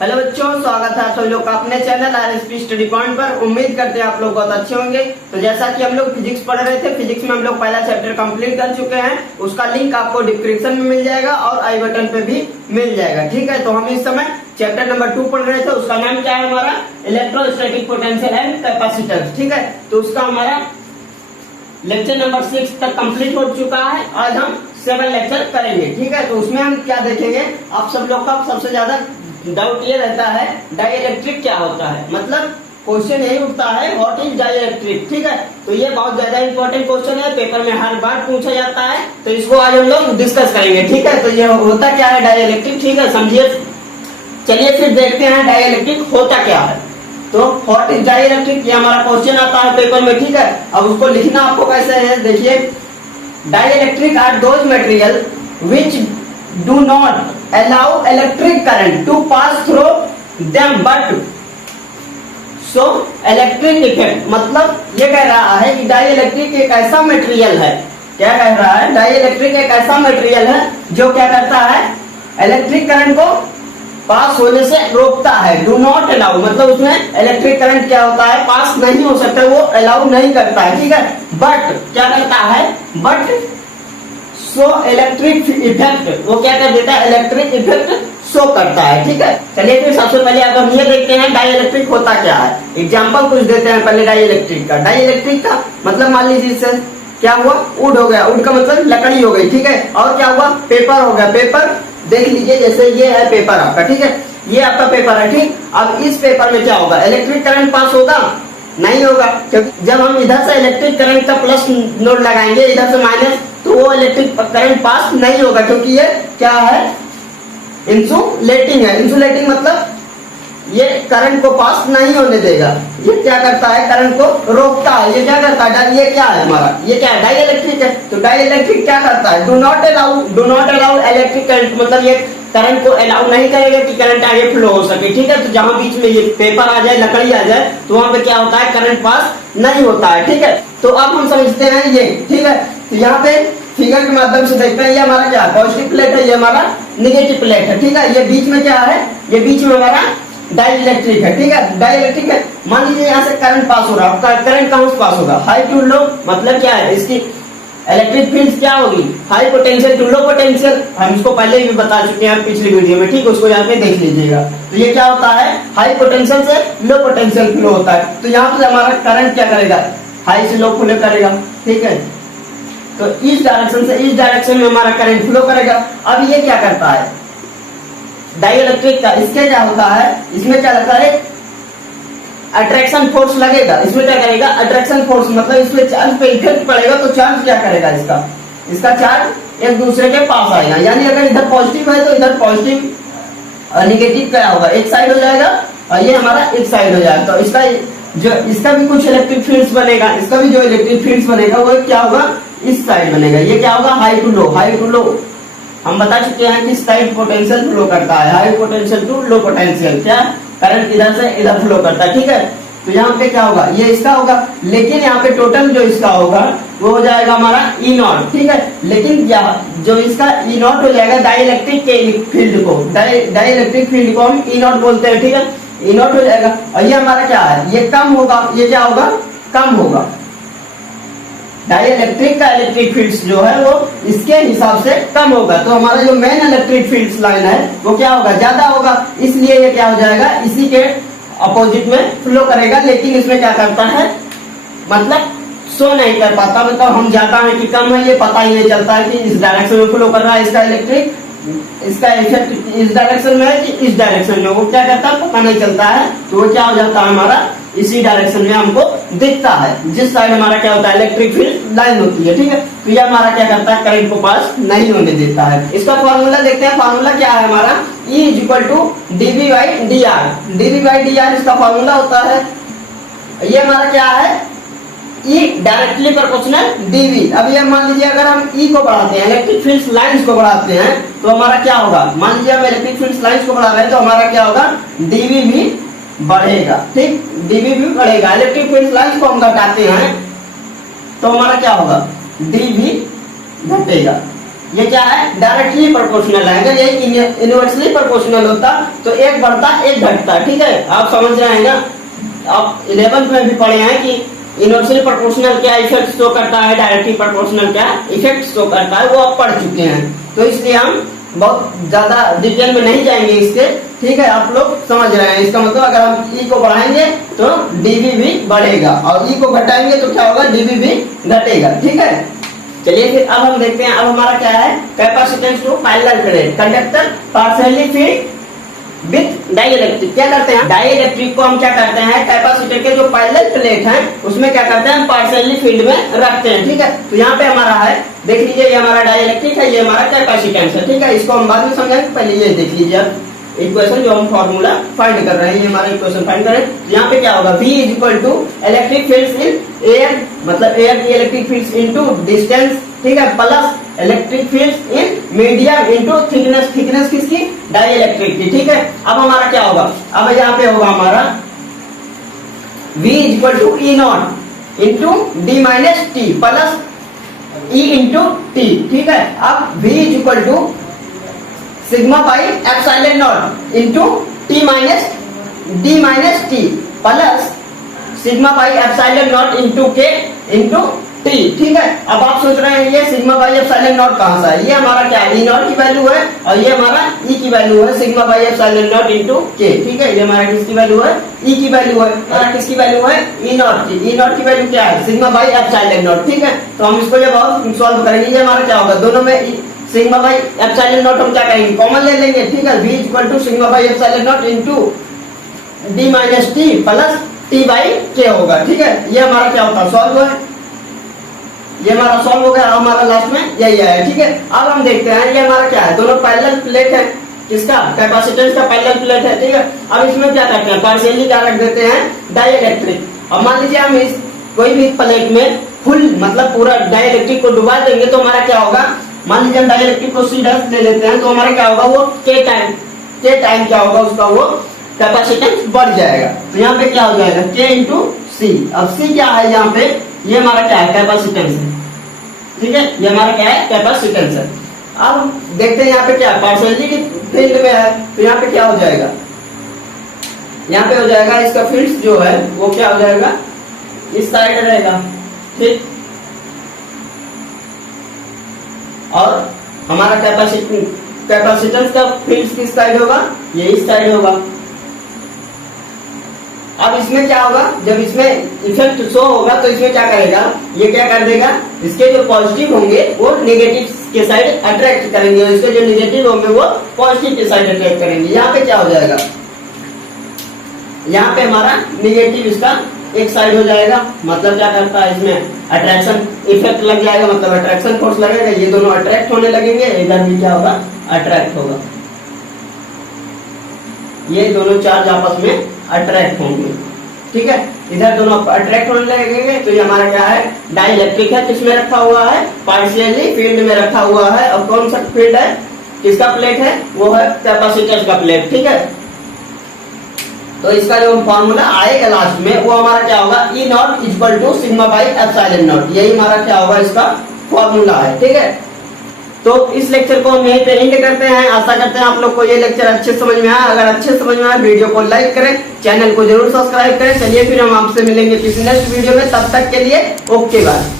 Hello बच्चों, स्वागत है आप सभी लोग का अपने चैनल आरएसपी स्टडी पॉइंट पर। उम्मीद करते हैं आप लोग बहुत अच्छे होंगे। तो जैसा कि हम लोग फिजिक्स पढ़ रहे थे, फिजिक्स में हम लोग पहला चैप्टर कंप्लीट कर चुके हैं। उसका लिंक आपको डिस्क्रिप्शन में मिल जाएगा और आई बटन पे भी मिल जाएगा। ठीक है, तो हम इस समय चैप्टर नंबर 2 पढ़ रहे थे। उसका नाम क्या है हमारा? Electrostatic potential and capacitance. ठीक है, तो उसका हमारा लेक्चर नंबर 6 तक कंप्लीट हो चुका है। आज हम 7 लेक्चर करेंगे। ठीक है, तो उसमें हम क्या देखेंगे, आप सब लोग का सबसे ज्यादा डाउट ये रहता है डाइइलेक्ट्रिक क्या होता है। मतलब क्वेश्चन यही उठता है, व्हाट इज डाइइलेक्ट्रिक। ठीक है, तो ये बहुत ज्यादा इंपॉर्टेंट क्वेश्चन है, पेपर में हर बार पूछा जाता है। तो इसको आज हम लोग डिस्कस करेंगे। ठीक है, तो ये होता क्या है डाइइलेक्ट्रिक। ठीक है, समझिए। चलिए फिर देखते हैं डाइइलेक्ट्रिक होता क्या है। तो व्हाट इज डाइइलेक्ट्रिक, ये हमारा क्वेश्चन आता है पेपर में। ठीक है, अब उसको लिखना आपको कैसे है, देखिए। Dielectric are those material which do not allow electric current to pass through them but so electric effect। मतलब ये कह रहा है कि डाइइलेक्ट्रिक एक ऐसा मटेरियल है, क्या कह रहा है, डाइइलेक्ट्रिक एक ऐसा मटेरियल है जो क्या करता है, इलेक्ट्रिक करंट को पास होने से रोकता है। डू नॉट अलाउ मतलब उसमें इलेक्ट्रिक करंट क्या होता है, पास नहीं हो सकता, वो अलाउ नहीं करता है। ठीक है, बट क्या करता है, बट सो इलेक्ट्रिक इफेक्ट, वो क्या कर देता है, इलेक्ट्रिक इफेक्ट शो करता है। ठीक है, चलिए फिर सबसे पहले अब हम ये देखते हैं डाइइलेक्ट्रिक होता क्या है। एग्जांपल कुछ देते हैं पहले डाइइलेक्ट्रिक का। डाइइलेक्ट्रिक का मतलब मान लीजिए इससे क्या हुआ, वुड हो गया, वुड का मतलब लकड़ी हो गई। ठीक है, और क्या हुआ, पेपर हो गया। पेपर देख लीजिए, जैसे ये है पेपर आपका। ठीक है, ये आपका पेपर है। ठीक, अब इस पेपर में क्या होगा, इलेक्ट्रिक करंट पास होगा, नहीं होगा, क्योंकि जब हम इधर से इलेक्ट्रिक करंट का प्लस नोड लगाएंगे, इधर से माइनस, तो वो इलेक्ट्रिक करंट पास नहीं होगा, क्योंकि ये क्या है, इंसुलेटिंग है। इंसुलेटिंग मतलब ये करंट को पास नहीं होने देगा। ये क्या करता है, करंट को रोकता है। ये क्या करता है, ये क्या है हमारा, ये क्या है, डाइइलेक्ट्रिक है। तो डाइइलेक्ट्रिक क्या करता है, do not allow electric current, मतलब ये करंट को अलाउ नहीं करेगा कि करंट आगे फ्लो हो सके। ठीक है, तो जहां बीच में ये पेपर आ जाए, लकड़ी आ जाए, तो वहां पे क्या होता है, करंट पास नहीं होता है। ठीक है, तो अब हम समझते हैं ये। ठीक है, तो यहाँ पे फिगर के माध्यम से देखते हैं, ये हमारा क्या है, पॉजिटिव प्लेट है, ये हमारा निगेटिव प्लेट है। ठीक है, ये बीच में क्या है, ये बीच में हमारा डाइइलेक्ट्रिक है। ठीक है, डाइइलेक्ट्रिक है। मान लीजिए यहाँ से करंट पास हो रहा है, करंट कहां से पास होगा, हाई टू लो, मतलब क्या है, इसकी इलेक्ट्रिक फील्ड क्या होगी, high potential to low potential. हम इसको पहले भी बता चुके हैं पिछली वीडियो में। ठीक है, उसको यहाँ पे देख लीजिएगा। तो ये क्या होता है, हाई पोटेंशियल से लो पोटेंशियल फ्लो होता है। तो यहाँ पे हमारा करंट क्या करेगा, हाई से लो फ्लो करेगा। ठीक है, तो इस डायरेक्शन से इस डायरेक्शन में हमारा करंट फ्लो करेगा। अब ये क्या करता है, डाइइलेक्ट्रिक का, इसके क्या होता है, इसमें क्या लगता है, अट्रैक्शन फोर्स लगेगा। इसमें क्या करेगा, अट्रैक्शन फोर्स, मतलब इसमें चार्ज पे इफेक्ट पड़ेगा। तो चार्ज क्या करेगा, इसका चार्ज एक दूसरे के पास आएगा। यानी अगर इधर पॉजिटिव है तो इधर पॉजिटिव, निगेटिव क्या होगा, एक साइड हो जाएगा, और ये हमारा एक साइड हो जाएगा। तो इसका भी कुछ इलेक्ट्रिक फील्ड्स बनेगा, इसका भी जो इलेक्ट्रिक फील्ड्स बनेगा वो क्या होगा, इस साइड बनेगा। ये क्या होगा, high to low, high to low. हम बता चुके हैं कि साइड पोटेंशियल फ्लो करता है, high potential to low potential, क्या करंट इधर से इधर फ्लो करता है। ठीक है, तो यहाँ पे क्या होगा, ये इसका होगा, लेकिन यहाँ पे टोटल जो इसका होगा वो हो जाएगा हमारा ई नॉट। ठीक है, लेकिन क्या जो इसका ई नॉट हो जाएगा, डाइइलेक्ट्रिक के फील्ड को, डाइइलेक्ट्रिक फील्ड को हम ई नॉट बोलते हैं। ठीक है, ई नॉट हो जाएगा, और ये हमारा क्या है, ये कम होगा, ये क्या होगा, कम होगा। डाइइलेक्ट्रिक का इलेक्ट्रिक फील्ड्स जो है वो इसके हिसाब से कम होगा। तो हमारा जो मेन इलेक्ट्रिक फील्ड्स लाइन है वो क्या होगा, ज्यादा होगा। इसलिए ये क्या हो जाएगा, इसी के अपोजिट में फ्लो करेगा। लेकिन इसमें क्या करता है, मतलब शो नहीं कर पाता, मतलब हम ज्यादा है कि कम है ये पता ही नहीं चलता है कि इस डायरेक्शन में फ्लो कर रहा है इसका इलेक्ट्रिक, इसका इफेक्ट इस डायरेक्शन में है कि इस डायरेक्शन में, वो क्या करता है पता नहीं चलता है। तो वो क्या हो जाता है, हमारा इसी डायरेक्शन में हमको दिखता है, जिस साइड हमारा क्या होता है, इलेक्ट्रिक फील्ड लाइन होती है। ठीक है, तो ये हमारा क्या करता है, करंट को पास नहीं होने देता है। इसका फॉर्मूला देखते हैं। फॉर्मूला क्या है हमारा, E = dV/dr। dV/dr इसका फॉर्मूला होता है। ये हमारा क्या है, E डायरेक्टली प्रोपोर्शनल dV। अब ये मान लीजिए अगर हम E को बढ़ाते हैं, इलेक्ट्रिक फील्ड लाइंस को बढ़ाते हैं, तो हमारा क्या होगा, मान लीजिए हम इलेक्ट्रिक फील्ड लाइंस को बढ़ा रहे हैं, तो हमारा क्या होगा, dV भी बढ़ेगा। ठीक, dV भी बढ़ेगा। इलेक्ट्रिक फील्ड लाइंस को हम घटाते हैं तो हमारा क्या होगा, dV घटेगा। ये क्या है, डायरेक्टली प्रोपोर्शनल है। अगर ये इनवर्सली प्रोपोर्शनल होता तो एक बढ़ता एक घटता, ठीक है, आप समझ रहे हैं ना। आप 11th में भी पढ़े हैं कि इनवर्सली प्रोपोर्शनल क्या इफेक्ट शो करता है, डायरेक्टली प्रोपोर्शनल क्या इफेक्ट शो करता है, वो आप पढ़ चुके हैं। तो इसलिए हम बहुत ज्यादा डिटेल में नहीं जाएंगे इसके, ठीक है, आप लोग समझ रहे हैं। इसका मतलब अगर हम ई को बढ़ाएंगे तो डीबी भी बढ़ेगा, और ई को घटाएंगे तो क्या होगा, डीबी भी घटेगा, ठीक है। चलिए फिर अब हम देखते हैं, अब हमारा क्या है, capacitance two parallel plate conductor partially filled with dielectric. क्या करते हैं, डाइइलेक्ट्रिक को हम क्या करते हैं, कैपेसिटर के जो पैरेलल प्लेट हैं उसमें क्या करते हैं, पार्शियली फील्ड में रखते हैं, ठीक है। तो यहाँ पे हमारा है, देख लीजिए, ये हमारा डाइइलेक्ट्रिक है, ये हमारा कैपेसिटेंस है, ठीक है। इसको हम बाद में समझाएंगे, पहले ये देख लीजिए आप इक्वेशन जो हम फॉर्मूला फाइंड कर रहे हैं, ये हमारा इक्वेशन फाइंड कर रहे हैं। तो यहाँ पे क्या होगा, V is equal to electric fields in air, मतलब एयर की इलेक्ट्रिक फील्ड्स इनटू डिस्टेंस, ठीक है, plus electric fields in medium into thickness, thickness किसकी, डाइइलेक्ट्रिक की, ठीक है। अब हमारा क्या होगा, अब यहाँ पे होगा हमारा V is equal to E naught into D minus T plus E into T, ठीक है। अब V is equal to sigma by epsilon naught into T minus D minus T plus sigma by epsilon naught into K into T, ठीक है। अब आप सोच रहे हैं ये सिग्मा बाई एप्सिलॉन नॉट कहां से है, ये हमारा क्या है, ई नॉट की वैल्यू है, और ये हमारा ई की वैल्यू है, sigma by epsilon naught into के, ठीक है। ये हमारा किसकी वैल्यू है, ई की वैल्यू है, हमारा किसकी वैल्यू है, ई नॉट की। ई नॉट की वैल्यू क्या है, सिग्मा बाई एप्सिलॉन नॉट, ठीक है। तो हम इसको जब आप सॉल्व करेंगे, ये हमारा क्या होगा, दोनों में सिग्मा बाई एप्सिलॉन नॉट हम क्या करेंगे, कॉमन ले लेंगे, ठीक है। V equal to sigma by epsilon naught into D minus T plus T by K होगा, ठीक है। ये हमारा क्या होता है, सॉल्व है, ये हमारा सॉल्व हो गया। हमारा लास्ट में यही आया, ठीक है। अब हम देखते हैं, ये हमारा क्या है, दोनों पैरेलल प्लेट है, किसका, कैपेसिटेंस का पैरेलल प्लेट है, ठीक है। अब इसमें क्या करते हैं, पार्शियली क्या रख देते हैं, डाइइलेक्ट्रिक। अब मान लीजिए हम इस कोई भी प्लेट में फुल मतलब पूरा डाइइलेक्ट्रिक को डुबा देंगे तो हमारा क्या होगा, मान लीजिए हम डाइइलेक्ट्रिक को C डैश ले लेते हैं, तो हमारा क्या होगा, वो के टाइम क्या होगा उसका, वो कैपेसिटेंस बढ़ जाएगा। तो यहाँ पे क्या हो जाएगा, K इंटू सी। अब C क्या है यहाँ पे, ये हमारा क्या है, कैपेसिटेंस है, ठीक है, ये हमारा क्या है, कैपेसिटेंस है। अब देखते हैं यहाँ पे क्या, पार्शियली फील्ड में है, तो यहाँ पे क्या हो जाएगा, यहाँ पे हो जाएगा इसका फील्ड जो है वो क्या हो जाएगा, इस साइड रहेगा, ठीक। और हमारा कैपेसिटेंस का फील्ड किस साइड होगा, ये इस साइड होगा। अब इसमें क्या होगा, जब इसमें इफेक्ट शो होगा तो इसमें क्या करेगा, ये क्या कर देगा, इसके जो पॉजिटिव होंगे वो नेगेटिव के साइड अट्रैक्ट करेंगे, और इसके जो नेगेटिव होंगे वो पॉजिटिव के साइड अट्रैक्ट करेंगे। यहाँ पे क्या हो जाएगा, यहाँ पे हमारा नेगेटिव इसका एक साइड हो जाएगा, मतलब क्या करता है, इसमें अट्रैक्शन इफेक्ट लग जाएगा, मतलब अट्रैक्शन फोर्स लगेगा, ये दोनों अट्रैक्ट होने लगेंगे, इधर भी क्या होगा, अट्रैक्ट होगा, ये दोनों चार्ज आपस में अट्रैक्ट होंगे, ठीक है। इधर दोनों अट्रैक्ट होने लगेंगे, तो ये हमारा क्या है, डाइइलेक्ट्रिक है, किसमें रखा हुआ है, पार्शियली फील्ड में रखा हुआ है। और कौन सा फील्ड है, किसका प्लेट है, वो है कैपेसिटेंस का प्लेट, ठीक है। तो इसका जो फॉर्मूला आएगा लास्ट में वो हमारा क्या होगा, E naught equal to sigma by epsilon naught, यही हमारा क्या होगा, इसका फॉर्मूला है, ठीक है। तो इस लेक्चर को हम यहीं पे एंड करते हैं। आशा करते हैं आप लोग को ये लेक्चर अच्छे समझ में आया। अगर अच्छे समझ में आया, वीडियो को लाइक करें, चैनल को जरूर सब्सक्राइब करें। चलिए फिर हम आपसे मिलेंगे किसी नेक्स्ट वीडियो में, तब तक के लिए ओके बाय।